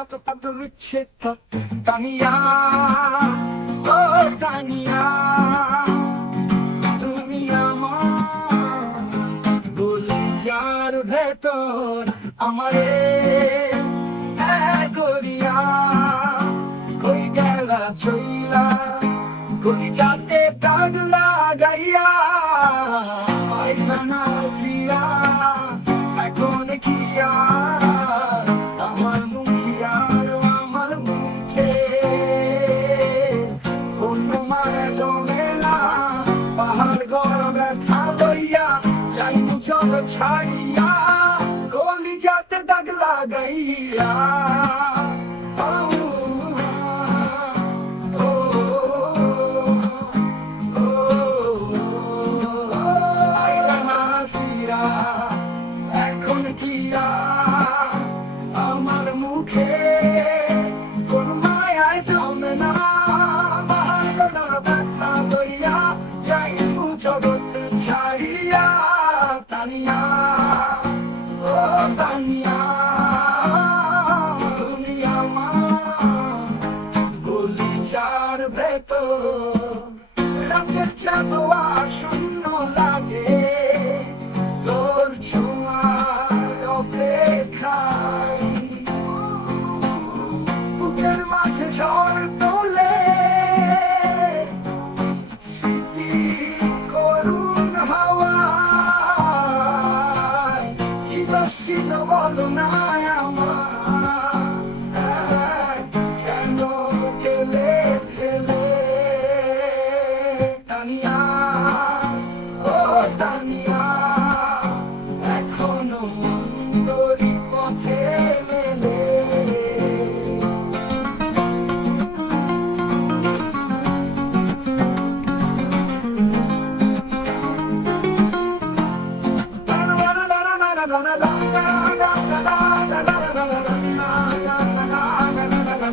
যত কত রুচ্ছে তত করিয়া কই গেলা চইলা কই যাতে দাগ লাগাইয়া পায়খানা প্রিয়া এখন কি চল ছাড়িয়া গলি যাতে দাগ লাগাইয়া আমার মুখে কোন মায়ায় জমে না বাহার ব্যথা লইয়া যাই জগৎ ও তুমি আমার গলি যার ভেতর রাতের চাঁদ আসুন হাসিটা বলো না আমার কেন খেলে খেলে তানিয়া ও তানিয়া এখনও মন্দরি পথে মেলে gonna love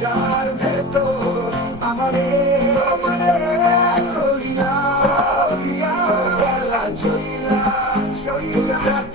যার ভেতর আমাদের চইলা চইলা